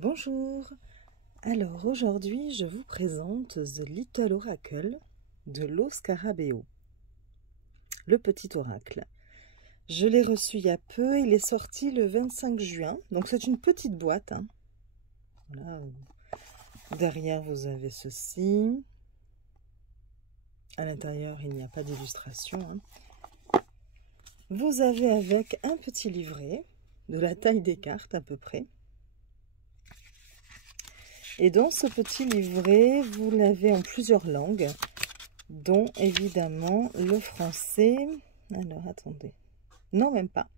Bonjour, alors aujourd'hui je vous présente The Little Oracle de Lo Scarabeo, le petit oracle. Je l'ai reçu il y a peu, il est sorti le 25 juin, donc c'est une petite boîte. Voilà. Derrière vous avez ceci, à l'intérieur il n'y a pas d'illustration. Vous avez avec un petit livret de la taille des cartes à peu près. Et dans ce petit livret, vous l'avez en plusieurs langues, dont évidemment le français. Alors, attendez. Non, même pas.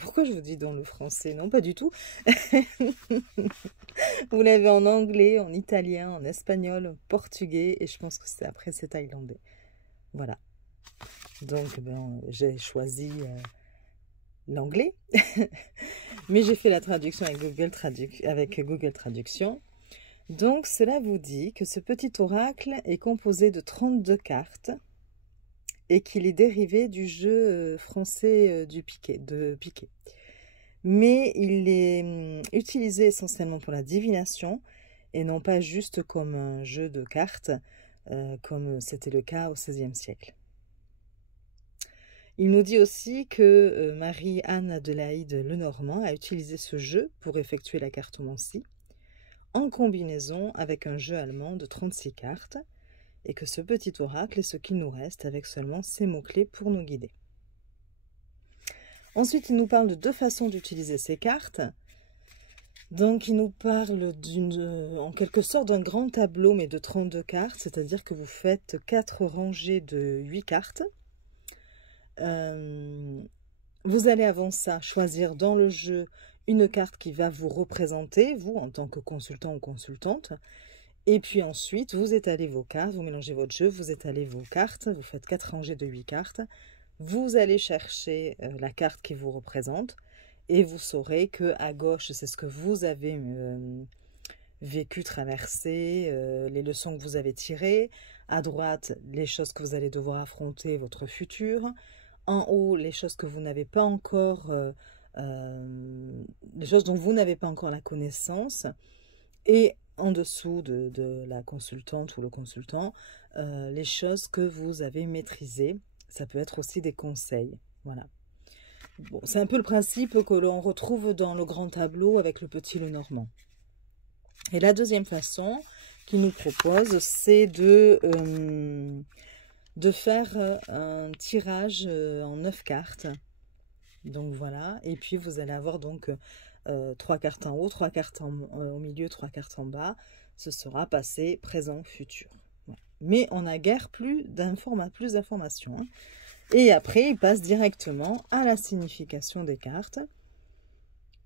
Pourquoi je vous dis dans le français? Non, pas du tout. Vous l'avez en anglais, en italien, en espagnol, en portugais, et je pense que c'est thaïlandais. Voilà. Donc, j'ai choisi l'anglais, mais j'ai fait la traduction avec Google Traduction. Donc, cela vous dit que ce petit oracle est composé de 32 cartes et qu'il est dérivé du jeu français de piquet. Mais il est utilisé essentiellement pour la divination et non pas juste comme un jeu de cartes, comme c'était le cas au XVIe siècle. Il nous dit aussi que Marie-Anne Adélaïde Lenormand a utilisé ce jeu pour effectuer la cartomancie en combinaison avec un jeu allemand de 36 cartes et que ce petit oracle est ce qu'il nous reste avec seulement ces mots-clés pour nous guider. Ensuite, il nous parle de deux façons d'utiliser ces cartes. Donc, il nous parle en quelque sorte d'un grand tableau, mais de 32 cartes, c'est-à-dire que vous faites 4 rangées de 8 cartes. Vous allez avant ça choisir dans le jeu une carte qui va vous représenter, vous, en tant que consultant ou consultante. Et puis ensuite, vous étalez vos cartes, vous mélangez votre jeu, vous étalez vos cartes, vous faites 4 rangées de 8 cartes. Vous allez chercher la carte qui vous représente et vous saurez que à gauche, c'est ce que vous avez vécu, traversé, les leçons que vous avez tirées. À droite, les choses que vous allez devoir affronter, votre futur. En haut, les choses que vous n'avez pas encore, les choses dont vous n'avez pas encore la connaissance. Et en dessous de la consultante ou le consultant, les choses que vous avez maîtrisées. Ça peut être aussi des conseils. Voilà. Bon, c'est un peu le principe que l'on retrouve dans le grand tableau avec le petit Lenormand. Et la deuxième façon qu'il nous propose, c'est de faire un tirage en 9 cartes. Donc voilà. Et puis vous allez avoir donc 3 cartes en haut, 3 cartes au milieu, 3 cartes en bas. Ce sera passé, présent, futur. Voilà. Mais on n'a guère plus d'informations. Et après, il passe directement à la signification des cartes.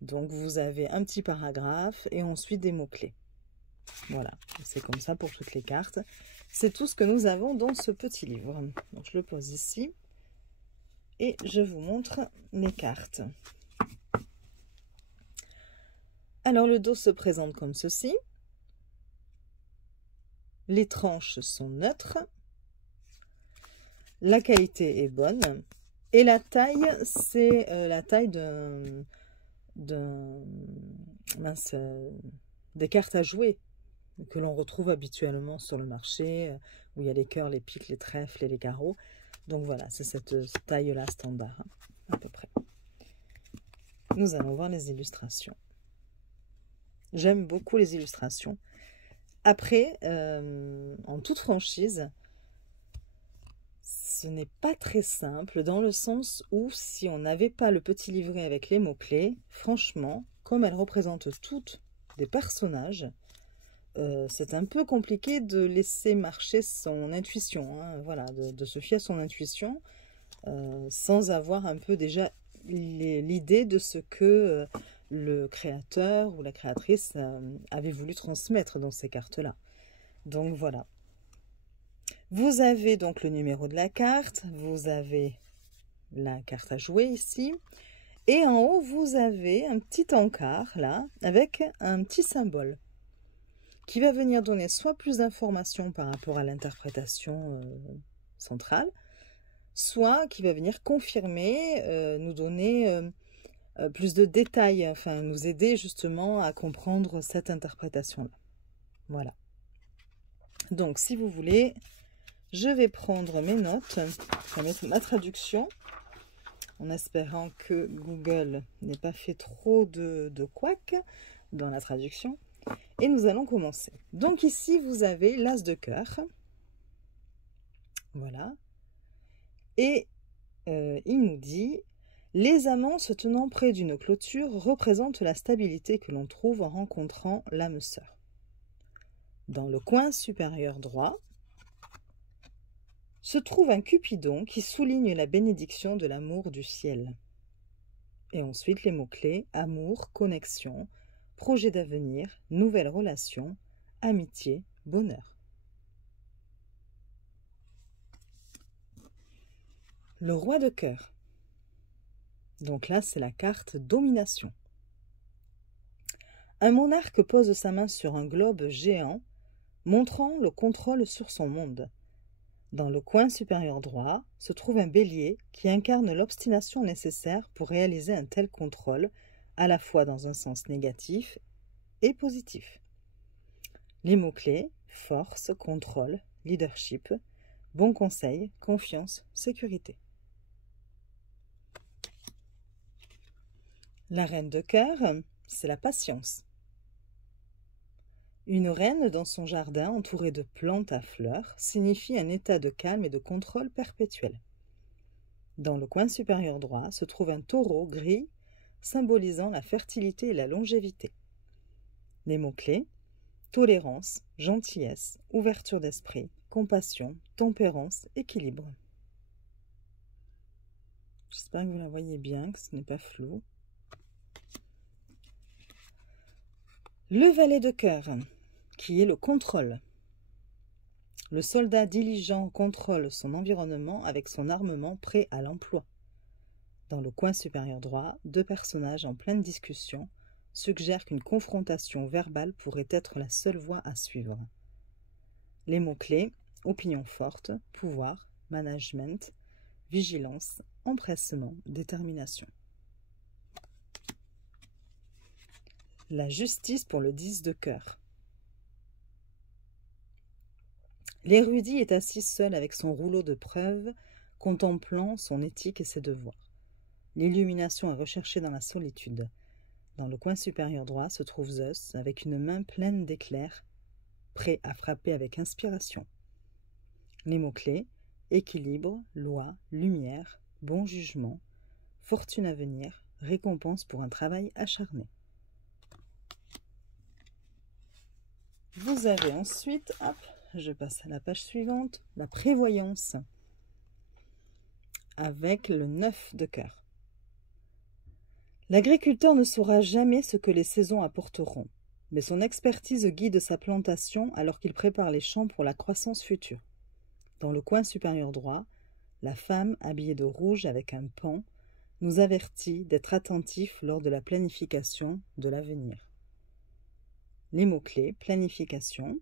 Donc, vous avez un petit paragraphe et ensuite des mots-clés. Voilà, c'est comme ça pour toutes les cartes. C'est tout ce que nous avons dans ce petit livre. Donc, je le pose ici et je vous montre les cartes. Alors, le dos se présente comme ceci. Les tranches sont neutres. La qualité est bonne. Et la taille, c'est la taille des cartes à jouer que l'on retrouve habituellement sur le marché, où il y a les cœurs, les piques, les trèfles et les carreaux. Donc voilà, c'est cette taille-là standard, à peu près. Nous allons voir les illustrations. J'aime beaucoup les illustrations. Après, en toute franchise, ce n'est pas très simple dans le sens où si on n'avait pas le petit livret avec les mots-clés, franchement, comme elles représentent toutes des personnages, c'est un peu compliqué de laisser marcher son intuition, voilà, de se fier à son intuition sans avoir un peu déjà l'idée de ce que le créateur ou la créatrice avait voulu transmettre dans ces cartes-là. Donc voilà. Vous avez donc le numéro de la carte, vous avez la carte à jouer ici, et en haut, vous avez un petit encart, là, avec un petit symbole, qui va venir donner soit plus d'informations par rapport à l'interprétation centrale, soit qui va venir confirmer, nous donner plus de détails, enfin nous aider justement à comprendre cette interprétation-là. Voilà. Donc si vous voulez, je vais prendre mes notes, je vais mettre ma traduction, en espérant que Google n'ait pas fait trop de couac dans la traduction. Et nous allons commencer. Donc ici, vous avez l'as de cœur. Voilà. Et il nous dit « Les amants se tenant près d'une clôture représentent la stabilité que l'on trouve en rencontrant l'âme sœur. » Dans le coin supérieur droit, se trouve un Cupidon qui souligne la bénédiction de l'amour du ciel. Et ensuite les mots-clés amour, connexion, projet d'avenir, nouvelles relations, amitié, bonheur. Le roi de cœur. Donc là, c'est la carte domination. Un monarque pose sa main sur un globe géant, montrant le contrôle sur son monde. Dans le coin supérieur droit se trouve un bélier qui incarne l'obstination nécessaire pour réaliser un tel contrôle, à la fois dans un sens négatif et positif. Les mots-clés, force, contrôle, leadership, bon conseil, confiance, sécurité. La reine de cœur, c'est la patience. Une reine dans son jardin entourée de plantes à fleurs signifie un état de calme et de contrôle perpétuel. Dans le coin supérieur droit se trouve un taureau gris symbolisant la fertilité et la longévité. Les mots-clés, tolérance, gentillesse, ouverture d'esprit, compassion, tempérance, équilibre. J'espère que vous la voyez bien, que ce n'est pas flou. Le valet de cœur, qui est le contrôle. Le soldat diligent contrôle son environnement avec son armement prêt à l'emploi. Dans le coin supérieur droit, deux personnages en pleine discussion suggèrent qu'une confrontation verbale pourrait être la seule voie à suivre. Les mots-clés, opinion forte, pouvoir, management, vigilance, empressement, détermination. La justice pour le 10 de cœur. L'érudit est assis seul avec son rouleau de preuves, contemplant son éthique et ses devoirs. L'illumination est recherchée dans la solitude. Dans le coin supérieur droit se trouve Zeus avec une main pleine d'éclairs, prêt à frapper avec inspiration. Les mots-clés, équilibre, loi, lumière, bon jugement, fortune à venir, récompense pour un travail acharné. Vous avez ensuite, hop, je passe à la page suivante, la prévoyance, avec le 9 de cœur. L'agriculteur ne saura jamais ce que les saisons apporteront, mais son expertise guide sa plantation alors qu'il prépare les champs pour la croissance future. Dans le coin supérieur droit, la femme, habillée de rouge avec un paon, nous avertit d'être attentifs lors de la planification de l'avenir. Les mots-clés, planification,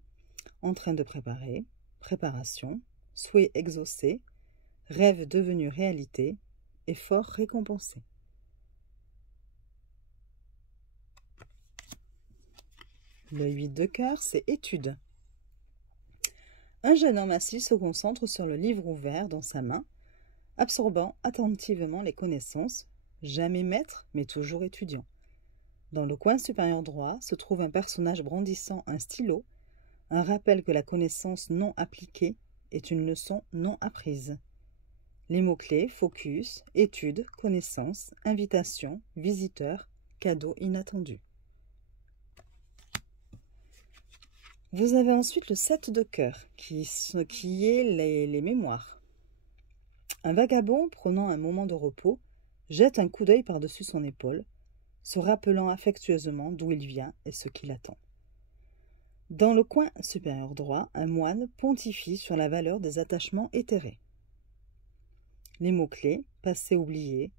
en train de préparer, préparation, souhait exaucé, rêve devenu réalité, effort récompensé. Le 8 de cœur, c'est étude. Un jeune homme assis se concentre sur le livre ouvert dans sa main, absorbant attentivement les connaissances, jamais maître, mais toujours étudiant. Dans le coin supérieur droit se trouve un personnage brandissant un stylo, un rappel que la connaissance non appliquée est une leçon non apprise. Les mots-clés, focus, étude, connaissance, invitation, visiteur, cadeau inattendu. Vous avez ensuite le 7 de cœur, qui est les mémoires. Un vagabond, prenant un moment de repos, jette un coup d'œil par-dessus son épaule, se rappelant affectueusement d'où il vient et ce qui l'attend. Dans le coin supérieur droit, un moine pontifie sur la valeur des attachements éthérés. Les mots-clés, passé oublié,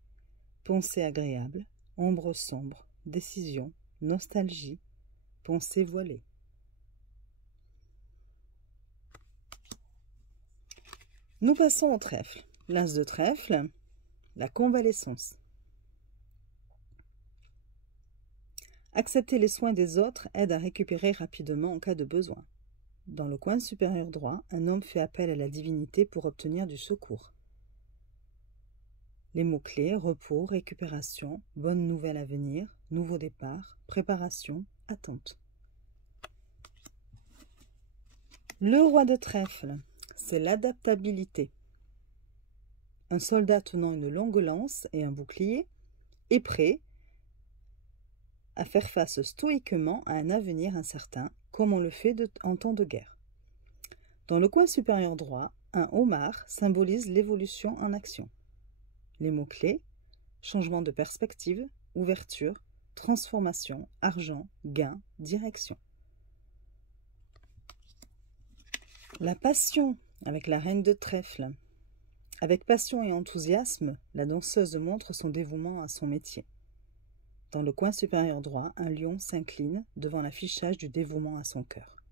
pensée agréable, ombre sombre, décision, nostalgie, pensée voilée. Nous passons au trèfle. L'as de trèfle, la convalescence. Accepter les soins des autres aide à récupérer rapidement en cas de besoin. Dans le coin supérieur droit, un homme fait appel à la divinité pour obtenir du secours. Les mots-clés: repos, récupération, bonne nouvelle à venir, nouveau départ, préparation, attente. Le roi de trèfle, c'est l'adaptabilité. Un soldat tenant une longue lance et un bouclier est prêt à faire face stoïquement à un avenir incertain, comme on le fait en temps de guerre. Dans le coin supérieur droit, un homard symbolise l'évolution en action. Les mots-clés: changement de perspective, ouverture, transformation, argent, gain, direction. La passion avec la reine de trèfle. Avec passion et enthousiasme, la danseuse montre son dévouement à son métier. Dans le coin supérieur droit, un lion s'incline devant l'affichage du dévouement à son cœur.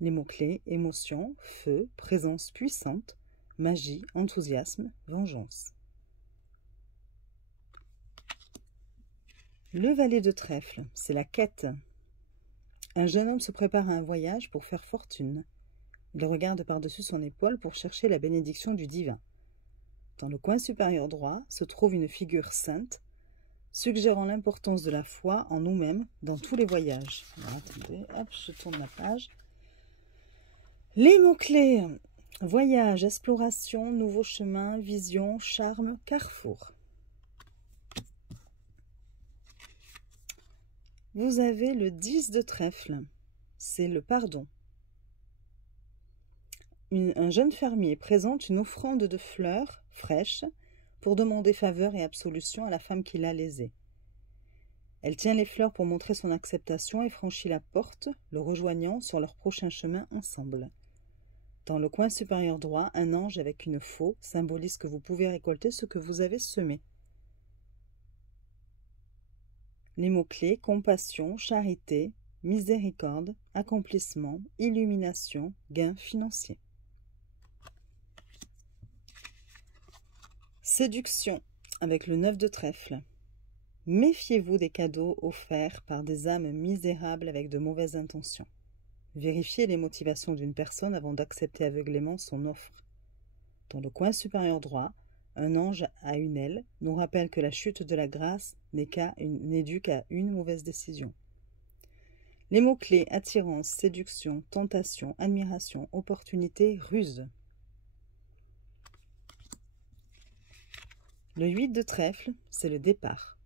Les mots-clés: émotion, feu, présence puissante, magie, enthousiasme, vengeance. Le valet de trèfle, c'est la quête. Un jeune homme se prépare à un voyage pour faire fortune. Il regarde par-dessus son épaule pour chercher la bénédiction du divin. Dans le coin supérieur droit se trouve une figure sainte, suggérant l'importance de la foi en nous-mêmes dans tous les voyages. Alors, attendez, hop, je tourne la page. Les mots-clés: voyage, exploration, nouveau chemin, vision, charme, carrefour. Vous avez le 10 de trèfle, c'est le pardon. Un jeune fermier présente une offrande de fleurs fraîches pour demander faveur et absolution à la femme qui l'a lésée. Elle tient les fleurs pour montrer son acceptation et franchit la porte, le rejoignant sur leur prochain chemin ensemble. Dans le coin supérieur droit, un ange avec une faux symbolise que vous pouvez récolter ce que vous avez semé. Les mots-clés: compassion, charité, miséricorde, accomplissement, illumination, gain financier. Séduction avec le 9 de trèfle. Méfiez-vous des cadeaux offerts par des âmes misérables avec de mauvaises intentions. Vérifiez les motivations d'une personne avant d'accepter aveuglément son offre. Dans le coin supérieur droit, un ange à une aile nous rappelle que la chute de la grâce n'est due qu'à une mauvaise décision. Les mots-clés: attirance, séduction, tentation, admiration, opportunité, ruse. Le 8 de trèfle, c'est le départ.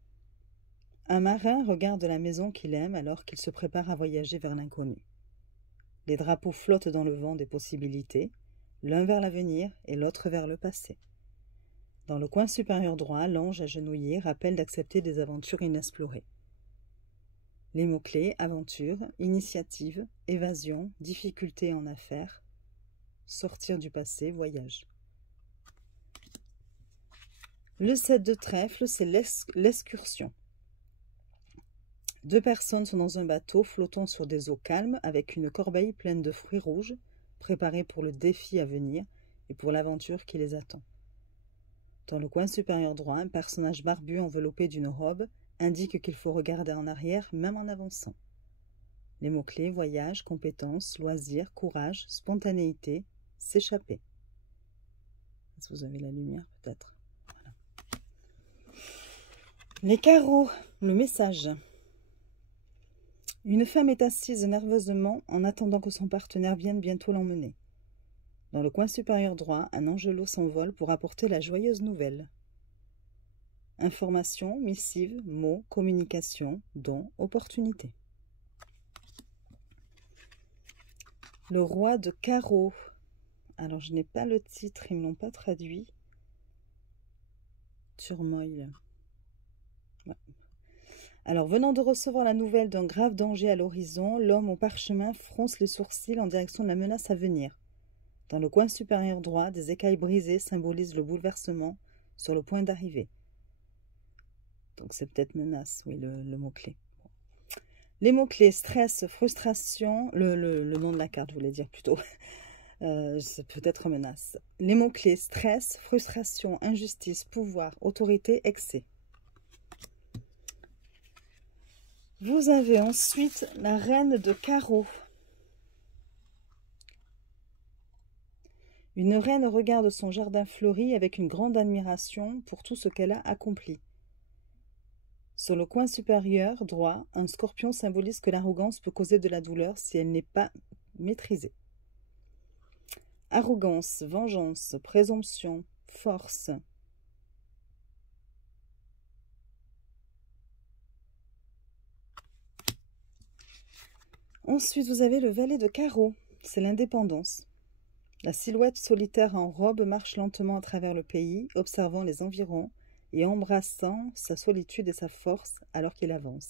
Un marin regarde la maison qu'il aime alors qu'il se prépare à voyager vers l'inconnu. Les drapeaux flottent dans le vent des possibilités, l'un vers l'avenir et l'autre vers le passé. Dans le coin supérieur droit, l'ange agenouillé rappelle d'accepter des aventures inexplorées. Les mots-clés: aventure, initiative, évasion, difficulté en affaires, sortir du passé, voyage. Le 7 de trèfle, c'est l'excursion. Deux personnes sont dans un bateau flottant sur des eaux calmes avec une corbeille pleine de fruits rouges, préparés pour le défi à venir et pour l'aventure qui les attend. Dans le coin supérieur droit, un personnage barbu enveloppé d'une robe indique qu'il faut regarder en arrière même en avançant. Les mots-clés: voyage, compétence, loisir, courage, spontanéité, s'échapper. Est-ce que vous avez la lumière peut-être? Voilà. Les carreaux, le message. Une femme est assise nerveusement en attendant que son partenaire vienne bientôt l'emmener. Dans le coin supérieur droit, un angelot s'envole pour apporter la joyeuse nouvelle. Information, missive, mots, communication, don, opportunité. Le roi de carreaux. Alors, je n'ai pas le titre, ils ne l'ont pas traduit. Turmoil. Ouais. Alors, venant de recevoir la nouvelle d'un grave danger à l'horizon, l'homme au parchemin fronce les sourcils en direction de la menace à venir. Dans le coin supérieur droit, des écailles brisées symbolisent le bouleversement sur le point d'arrivée. Donc c'est peut-être menace, oui, le mot-clé. Bon. Les mots-clés: stress, frustration, le nom de la carte, je voulais dire plutôt. C'est peut-être menace. Les mots-clés: stress, frustration, injustice, pouvoir, autorité, excès. Vous avez ensuite la reine de carreau. Une reine regarde son jardin fleuri avec une grande admiration pour tout ce qu'elle a accompli. Sur le coin supérieur droit, un scorpion symbolise que l'arrogance peut causer de la douleur si elle n'est pas maîtrisée. Arrogance, vengeance, présomption, force. Ensuite, vous avez le valet de carreau, c'est l'indépendance. La silhouette solitaire en robe marche lentement à travers le pays, observant les environs et embrassant sa solitude et sa force alors qu'il avance.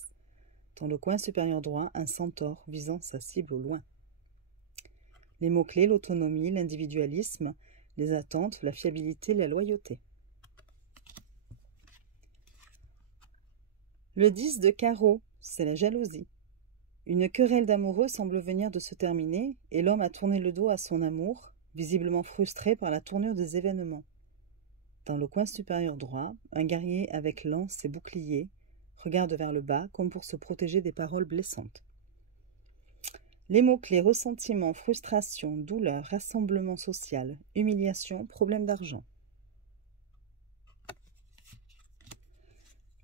Dans le coin supérieur droit, un centaure visant sa cible au loin. Les mots-clés, l'autonomie, l'individualisme, les attentes, la fiabilité, la loyauté. Le 10 de carreau, c'est la jalousie. Une querelle d'amoureux semble venir de se terminer et l'homme a tourné le dos à son amour, visiblement frustré par la tournure des événements. Dans le coin supérieur droit, un guerrier avec lance et bouclier regarde vers le bas comme pour se protéger des paroles blessantes. Les mots-clés ressentiment, frustration, douleur, rassemblement social, humiliation, problème d'argent.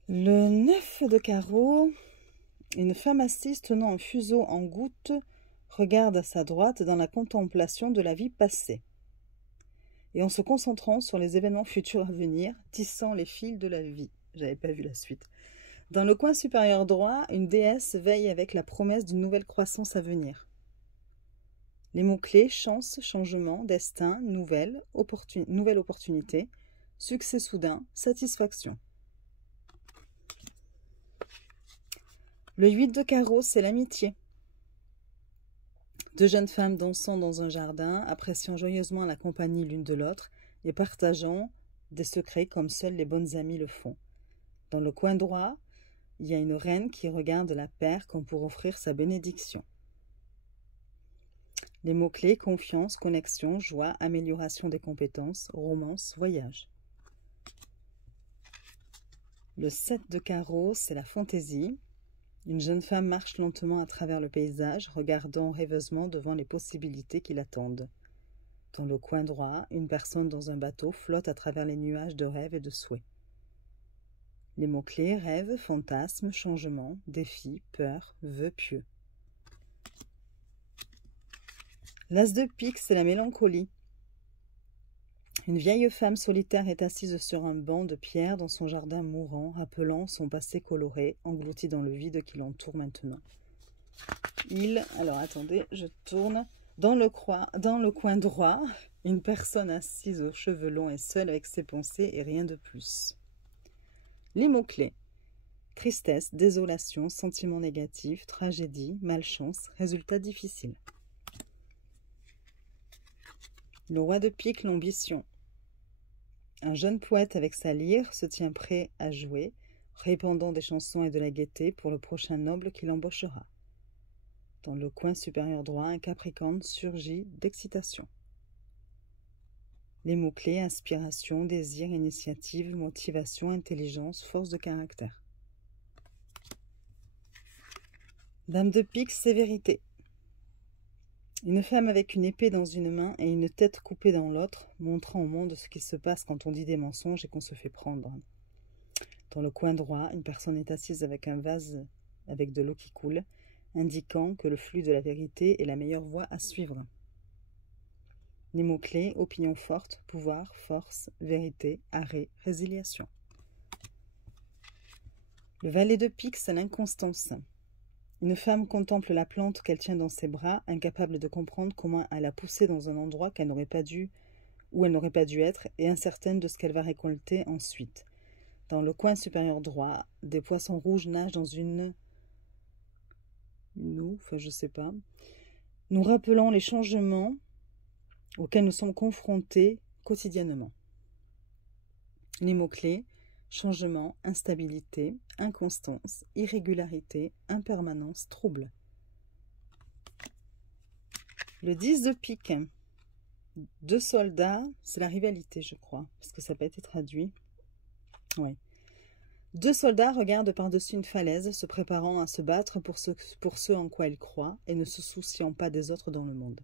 Le 9 de carreau, une femme assise tenant un fuseau en goutte regarde à sa droite dans la contemplation de la vie passée et en se concentrant sur les événements futurs à venir, tissant les fils de la vie. J'avais pas vu la suite. Dans le coin supérieur droit, une déesse veille avec la promesse d'une nouvelle croissance à venir. Les mots-clés chance, changement, destin, nouvelle opportunité, succès soudain, satisfaction. Le 8 de carreau, c'est l'amitié. Deux jeunes femmes dansant dans un jardin, appréciant joyeusement la compagnie l'une de l'autre et partageant des secrets comme seules les bonnes amies le font. Dans le coin droit, il y a une reine qui regarde la paire comme pour offrir sa bénédiction. Les mots-clés confiance, connexion, joie, amélioration des compétences, romance, voyage. Le 7 de carreau, c'est la fantaisie. Une jeune femme marche lentement à travers le paysage, regardant rêveusement devant les possibilités qui l'attendent. Dans le coin droit, une personne dans un bateau flotte à travers les nuages de rêves et de souhaits. Les mots-clés rêve, fantasme, changement, défi, peur, vœux pieux. L'as de pique, c'est la mélancolie. Une vieille femme solitaire est assise sur un banc de pierre dans son jardin mourant, rappelant son passé coloré, englouti dans le vide qui l'entoure maintenant. Alors attendez, je tourne. Dans le coin droit, une personne assise aux cheveux longs et seule avec ses pensées et rien de plus. Les mots-clés. Tristesse, désolation, sentiment négatif, tragédie, malchance, résultat difficile. Le roi de pique, l'ambition. Un jeune poète avec sa lyre se tient prêt à jouer, répandant des chansons et de la gaieté pour le prochain noble qui l'embauchera. Dans le coin supérieur droit, un capricorne surgit d'excitation. Les mots-clés, inspiration, désir, initiative, motivation, intelligence, force de caractère. Dame de pique, sévérité. Une femme avec une épée dans une main et une tête coupée dans l'autre, montrant au monde ce qui se passe quand on dit des mensonges et qu'on se fait prendre. Dans le coin droit, une personne est assise avec un vase avec de l'eau qui coule, indiquant que le flux de la vérité est la meilleure voie à suivre. Les mots-clés, opinion forte, pouvoir, force, vérité, arrêt, résiliation. Le valet de pique, c'est l'inconstance. Une femme contemple la plante qu'elle tient dans ses bras, incapable de comprendre comment elle a poussé dans un endroit où elle n'aurait pas dû être, et incertaine de ce qu'elle va récolter ensuite. Dans le coin supérieur droit, des poissons rouges nagent dans une eau, je sais pas, nous rappelant les changements auxquels nous sommes confrontés quotidiennement. Les mots-clés. Changement, instabilité, inconstance, irrégularité, impermanence, trouble. Le 10 de pique. Deux soldats, c'est la rivalité, je crois, parce que ça n'a pas été traduit. Oui. 2 soldats regardent par-dessus une falaise, se préparant à se battre pour ce en quoi ils croient et ne se souciant pas des autres dans le monde.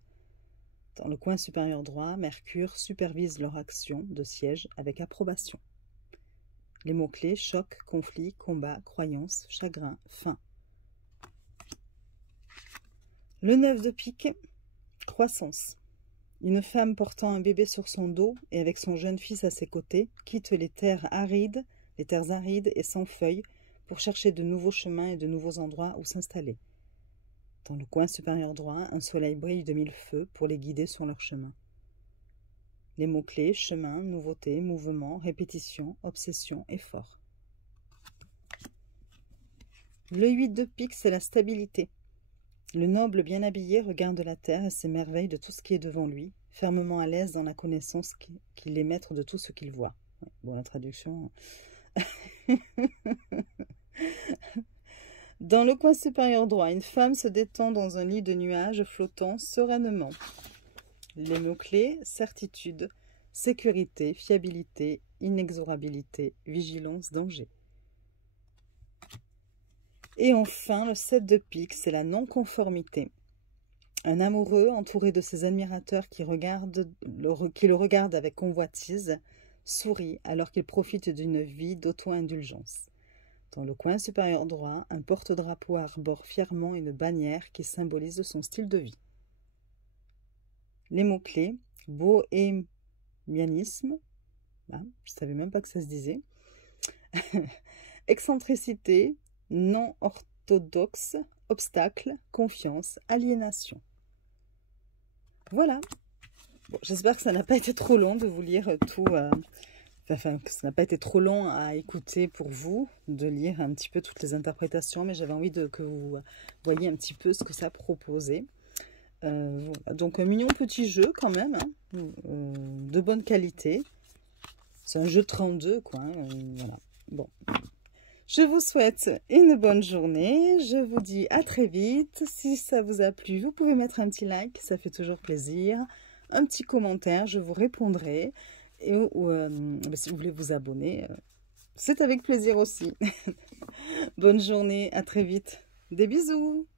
Dans le coin supérieur droit, Mercure supervise leur action de siège avec approbation. Les mots-clés: choc, conflit, combat, croyance, chagrin, faim. Le 9 de pique, croissance. Une femme portant un bébé sur son dos et avec son jeune fils à ses côtés quitte les terres arides et sans feuilles pour chercher de nouveaux chemins et de nouveaux endroits où s'installer. Dans le coin supérieur droit, un soleil brille de 1000 feux pour les guider sur leur chemin. Les mots-clés: chemin, nouveauté, mouvement, répétition, obsession, effort. Le 8 de pique, c'est la stabilité. Le noble bien habillé regarde la terre et s'émerveille de tout ce qui est devant lui, fermement à l'aise dans la connaissance qu'il est maître de tout ce qu'il voit. Bon, la traduction... Dans le coin supérieur droit, une femme se détend dans un lit de nuages flottant sereinement. Les mots-clés: certitude, sécurité, fiabilité, inexorabilité, vigilance, danger. Et enfin, le 7 de pique, c'est la non-conformité. Un amoureux, entouré de ses admirateurs qui le regardent avec convoitise, sourit alors qu'il profite d'une vie d'auto-indulgence. Dans le coin supérieur droit, un porte-drapeau arbore fièrement une bannière qui symbolise son style de vie. Les mots-clés: bohémianisme, je ne savais même pas que ça se disait, excentricité, non orthodoxe, obstacle, confiance, aliénation. Voilà. Bon, j'espère que ça n'a pas été trop long de vous lire tout... Enfin, que ça n'a pas été trop long à écouter pour vous, de lire un petit peu toutes les interprétations, mais j'avais envie que vous voyiez un petit peu ce que ça proposait. Voilà. Donc, un mignon petit jeu quand même, hein, de bonne qualité. C'est un jeu 32, quoi. Voilà. Bon. Je vous souhaite une bonne journée. Je vous dis à très vite. Si ça vous a plu, vous pouvez mettre un petit like, ça fait toujours plaisir. Un petit commentaire, je vous répondrai. Et si vous voulez vous abonner, c'est avec plaisir aussi. Bonne journée, à très vite. Des bisous.